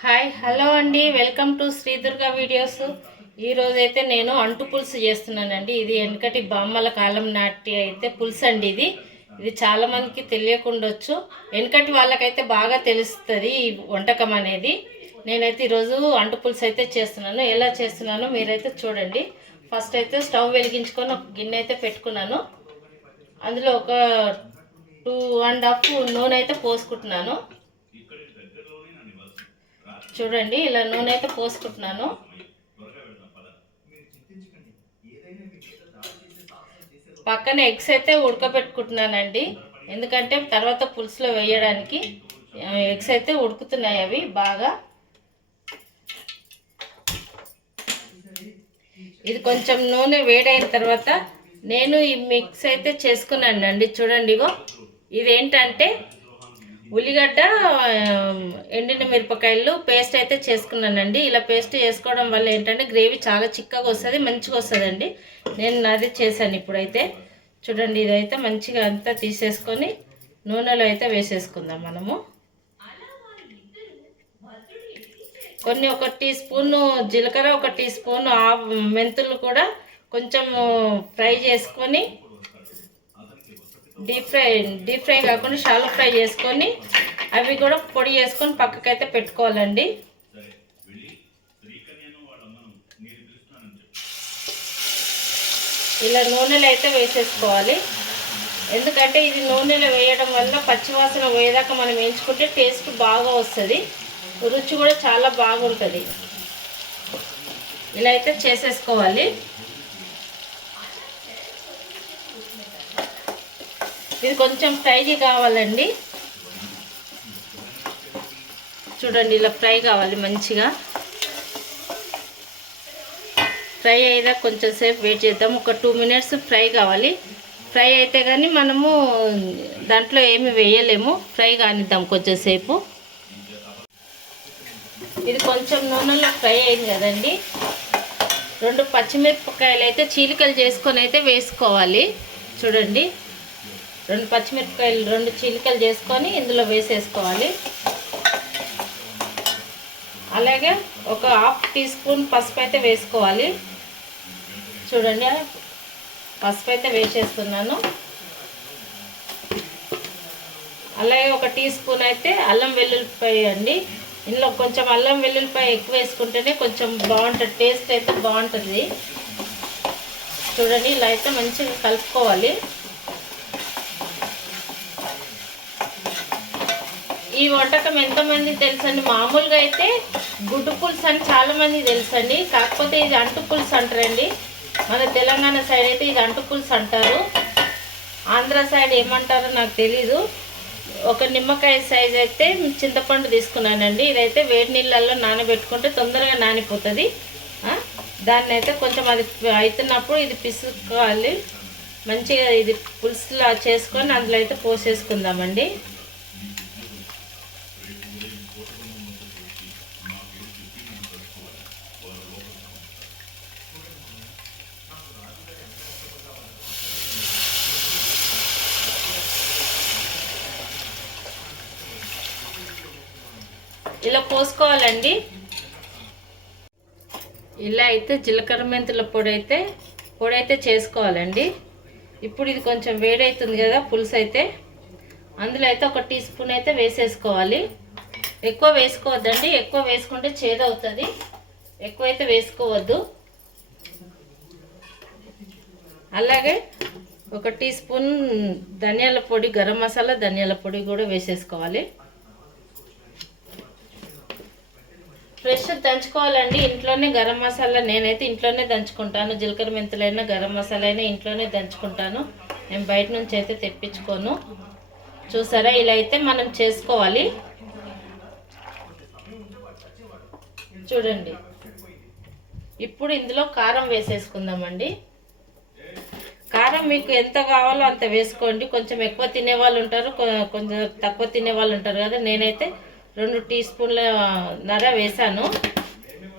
Hi hello అండి. Welcome to Sridurga videos. ఈరోజు అయితే నేను అంటు పులుసు చేస్తున్నానండి. ఇది వెనకటి బామ్మల కాలం నాటి అయితే పులుసు అండి ఇది. ఇది చాలామందికి తెలియకుండొచ్చు. వెనకటి వాళ్ళకైతే బాగా తెలుస్తుంది ఈ వంటకం అనేది. నేనైతే ఈరోజు అంటు పులుసు అయితే చేస్తున్నాను. ఎలా చేస్తున్నానో మీరైతే చూడండి. ఫస్ట్ అయితే స్టవ్ వెలిగించుకొని ఒక గిన్నె అయితే పెట్టుకున్నాను. అందులో ఒక టూ అండ్ హాఫ్ నూనె అయితే పోసుకుంటున్నాను. చూడండి ఇలా నూనె అయితే పోసుకుంటున్నాను. పక్కన ఎగ్స్ అయితే ఉడకబెట్టుకుంటున్నానండి. ఎందుకంటే తర్వాత పులుసులో వేయడానికి ఎగ్స్ అయితే ఉడుకుతున్నాయి అవి బాగా. ఇది కొంచెం నూనె వేడైన తర్వాత నేను ఈ మిక్స్ అయితే చేసుకున్నాను అండి చూడండి ఇగో ఇదేంటంటే ఉల్లిగడ్డ ఎండిన మిరపకాయలు పేస్ట్ అయితే చేసుకున్నానండి. ఇలా పేస్ట్ చేసుకోవడం వల్ల ఏంటంటే గ్రేవీ చాలా చిక్కగా వస్తుంది మంచిగా వస్తుందండి. నేను అది చేశాను ఇప్పుడైతే. చూడండి ఇదైతే మంచిగా అంతా తీసేసుకొని నూనెలో అయితే వేసేసుకుందాం మనము. కొన్ని ఒక టీ స్పూన్ జీలకర్ర ఒక టీ స్పూన్ ఆ మెంతులు కూడా కొంచెం ఫ్రై చేసుకొని డీప్ ఫ్రై డీప్ ఫ్రై కాకుండా షాలో ఫ్రై చేసుకొని అవి కూడా పొడి చేసుకొని పక్కకైతే పెట్టుకోవాలండి. ఇలా నూనెలో అయితే వేసేసుకోవాలి. ఎందుకంటే ఇది నూనెలో వేయడం వల్ల పచ్చివాసన పోయేదాకా మనం వేయించుకుంటే టేస్ట్ బాగా వస్తుంది. రుచి కూడా చాలా బాగుంటుంది. ఇలా అయితే చేసేసుకోవాలి. ఇది కొంచెం ఫ్రైగా కావాలండి. చూడండి ఇలా ఫ్రై కావాలి మంచిగా. ఫ్రై అయ్యేదా కొంచెం సేపు వెయిట్ చేద్దాం. ఒక టూ మినిట్స్ ఫ్రై కావాలి. ఫ్రై అయితే కానీ మనము దాంట్లో ఏమి వేయలేము. ఫ్రై కానిద్దాం కొంచెం సేపు. ఇది కొంచెం నూనెలో ఫ్రై అయింది కదండి. రెండు పచ్చిమిరపకాయలు అయితే చీలికలు చేసుకొని అయితే వేసుకోవాలి. చూడండి. రెండు పచ్చిమిరపకాయలు రెండు చిలికలు చేసుకొని ఇందులో వేసేసుకోవాలి. అలాగే ఒక హాఫ్ టీ స్పూన్ పసుపు అయితే వేసుకోవాలి. చూడండి పసుపు అయితే వేసేస్తున్నాను. అలాగే ఒక టీ స్పూన్ అయితే అల్లం వెల్లుల్లిపాయ అండి. ఇందులో కొంచెం అల్లం వెల్లుల్లిపాయ ఎక్కువ వేసుకుంటేనే కొంచెం బాగుంటుంది టేస్ట్ అయితే బాగుంటుంది. చూడండి ఇలా అయితే మంచిగా కలుపుకోవాలి. ఈ వంటకం ఎంతమంది తెలుసండి? మామూలుగా అయితే గుడ్డు పులుసు అని చాలామంది తెలుసండి. కాకపోతే ఇది అంటు పులుసు అంటారండి. మన తెలంగాణ సైడ్ అయితే ఇది అంటు పులుసు అంటారు. ఆంధ్ర సైడ్ ఏమంటారో నాకు తెలీదు. ఒక నిమ్మకాయ సైజ్ అయితే చింతపండు తీసుకున్నానండి. ఇదైతే వేడి నీళ్ళల్లో నానబెట్టుకుంటే తొందరగా నానిపోతుంది. దాన్ని అయితే కొంచెం అది అవుతున్నప్పుడు ఇది పిసుకోవాలి మంచిగా ఇది పులుసులా చేసుకొని అందులో అయితే పోసేసుకుందామండి. ఇలా పోసుకోవాలండి. ఇలా అయితే జీలకర్ర మెంతుల పొడి అయితే పొడి అయితే చేసుకోవాలండి. ఇప్పుడు ఇది కొంచెం వేడవుతుంది కదా పులుసు అయితే. అందులో అయితే ఒక టీ స్పూన్ అయితే వేసేసుకోవాలి. ఎక్కువ వేసుకోవద్దండి ఎక్కువ వేసుకుంటే చేదవుతుంది. ఎక్కువ అయితే వేసుకోవద్దు. అలాగే ఒక టీ స్పూన్ ధనియాల పొడి గరం మసాలా ధనియాల పొడి కూడా వేసేసుకోవాలి. ఫ్రెష్ దంచుకోవాలండి. ఇంట్లోనే గరం మసాలా నేనైతే ఇంట్లోనే దంచుకుంటాను. జీలకర్ర మెంతులైనా గరం మసాలా అయినా ఇంట్లోనే దంచుకుంటాను. నేను బయట నుంచి అయితే తెప్పించుకోను. చూసారా? ఇలా అయితే మనం చేసుకోవాలి. చూడండి. ఇప్పుడు ఇందులో కారం వేసేసుకుందామండి. కారం మీకు ఎంత కావాలో అంత వేసుకోండి. కొంచెం ఎక్కువ తినే వాళ్ళు ఉంటారు. కొ- కొంచెం తక్కువ తినే వాళ్ళు ఉంటారు కదా. నేనైతే రెండు టీ స్పూన్ల నర వేసాను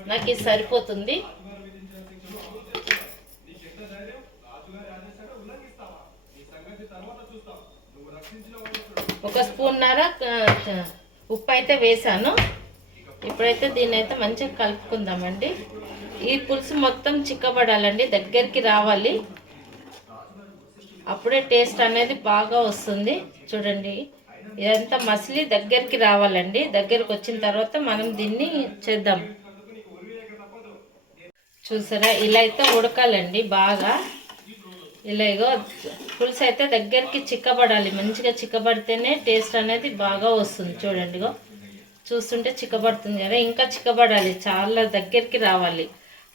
నాకు ఇది సరిపోతుంది. ఒక స్పూన్ నర ఉప్పు అయితే వేసాను ఇప్పుడైతే దీన్ని అయితే మంచిగా కలుపుకుందామండి. ఈ పులుసు మొత్తం చిక్కబడాలండి దగ్గరికి రావాలి. అప్పుడే టేస్ట్ అనేది బాగా వస్తుంది. చూడండి. ఇదంతా మసిలి దగ్గరికి రావాలండి. దగ్గరికి వచ్చిన తర్వాత మనం దీన్ని చేద్దాం. చూసారా? ఇలా అయితే ఉడకాలండి బాగా. ఇలా ఇగో పులుసు అయితే దగ్గరికి చిక్కబడాలి. మంచిగా చిక్కబడితేనే టేస్ట్ అనేది బాగా వస్తుంది. చూడండి ఇగో. చూస్తుంటే చిక్కబడుతుంది కదా. ఇంకా చిక్కబడాలి. చాలా దగ్గరికి రావాలి.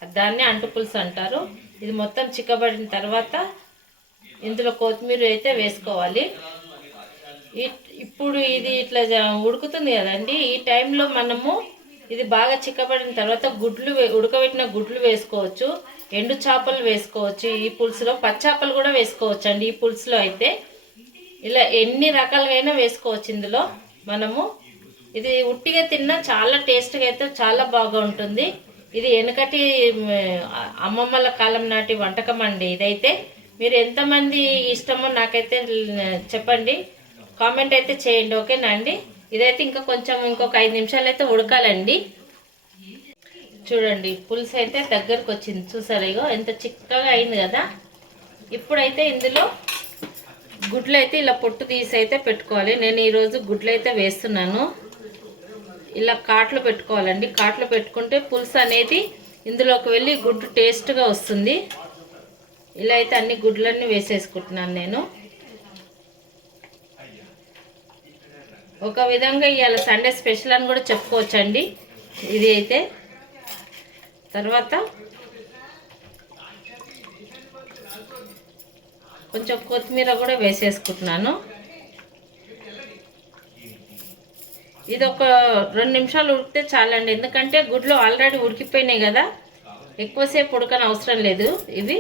దాన్ని అంటు పులుసు అంటారు. ఇది మొత్తం చిక్కబడిన తర్వాత ఇందులో కొత్తిమీర అయితే వేసుకోవాలి. ఇప్పుడు ఇది ఇట్లా ఉడుకుతుంది కదండి. ఈ టైంలో మనము ఇది బాగా చిక్కబడిన తర్వాత గుడ్లు వే- ఉడకబెట్టిన గుడ్లు వేసుకోవచ్చు. ఎండు చేపలు వేసుకోవచ్చు. ఈ పులుసులో పచ్చాపలు కూడా వేసుకోవచ్చు అండి ఈ పులుసులో అయితే. ఇలా ఎన్ని రకాలుగా అయినా వేసుకోవచ్చు ఇందులో మనము. ఇది ఉట్టిగా తిన్నా చాలా టేస్ట్గా అయితే చాలా బాగా ఉంటుంది. ఇది వెనకటి అమ్మమ్మల కాలం నాటి వంటకం అండి ఇదైతే. మీరు ఎంతమంది ఇష్టమో నాకైతే చెప్పండి. కామెంట్ అయితే చేయండి ఓకేనా అండి? ఇదైతే ఇంకా కొంచెం ఇంకొక ఐదు నిమిషాలు అయితే ఉడకాలండి. చూడండి పులుసు అయితే దగ్గరకు వచ్చింది చూసారా ఇగో? ఎంత చిక్కగా అయింది కదా? ఇప్పుడైతే ఇందులో గుడ్లు అయితే ఇలా పొట్టు తీసి అయితే పెట్టుకోవాలి. నేను ఈరోజు గుడ్లు అయితే వేస్తున్నాను. ఇలా కాట్లు పెట్టుకోవాలండి. కాట్లు పెట్టుకుంటే పులుసు అనేది ఇందులోకి వెళ్ళి గుడ్డు టేస్ట్గా వస్తుంది. ఇలా అయితే అన్ని గుడ్లన్నీ వేసేసుకుంటున్నాను నేను. ఒక విధంగా ఇవాళ సండే స్పెషల్ అని కూడా చెప్పుకోవచ్చండి. ఇది అయితే తర్వాత కొంచెం కొత్తిమీర కూడా వేసేసుకుంటున్నాను. ఇది ఒక రెండు నిమిషాలు ఉడికితే చాలండి. ఎందుకంటే గుడ్లు ఆల్రెడీ ఉడికిపోయినాయి కదా. ఎక్కువసేపు ఉడకని అవసరం లేదు. ఇవి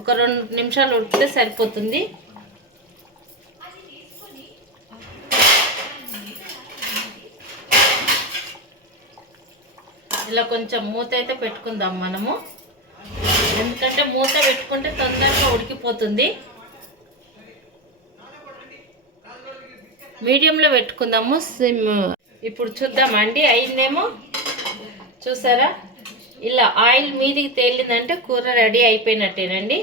ఒక రెండు నిమిషాలు ఉడికితే సరిపోతుంది. ఇలా కొంచెం మూత అయితే పెట్టుకుందాం మనము. ఎందుకంటే మూత పెట్టుకుంటే తొందరగా ఉడికిపోతుంది. మీడియంలో పెట్టుకుందాము సిమ్. ఇప్పుడు చూద్దామండి అయిందేమో? చూసారా? ఇలా ఆయిల్ మీదికి తేలిందంటే కూర రెడీ అయిపోయినట్టేనండి.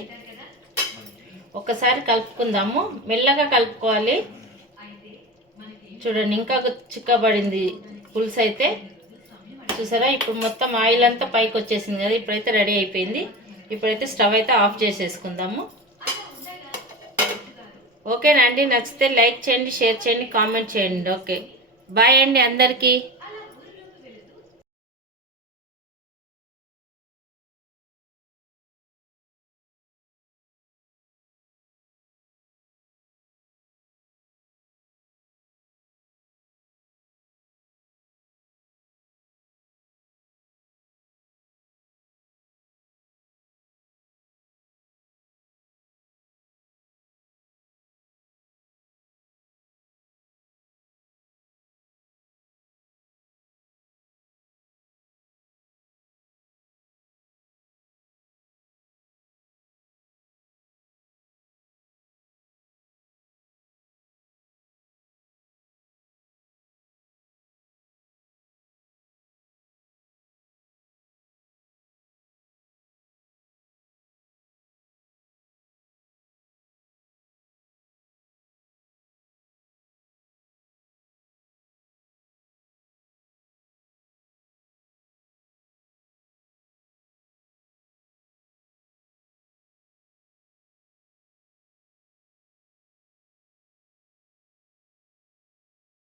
ఒకసారి కలుపుకుందాము మెల్లగా కలుపుకోవాలి. చూడండి ఇంకా చిక్కబడింది పులుసు అయితే చూసారా? ఇప్పుడు మొత్తం ఆయిల్ అంతా పైకి వచ్చేసింది కదా ఇప్పుడైతే రెడీ అయిపోయింది. ఇప్పుడైతే స్టవ్ అయితే ఆఫ్ చేసేసుకుందాము. ఓకేనండి నచ్చితే లైక్ చేయండి షేర్ చేయండి కామెంట్ చేయండి. ఓకే. బాయ్ అండి అందరికీ.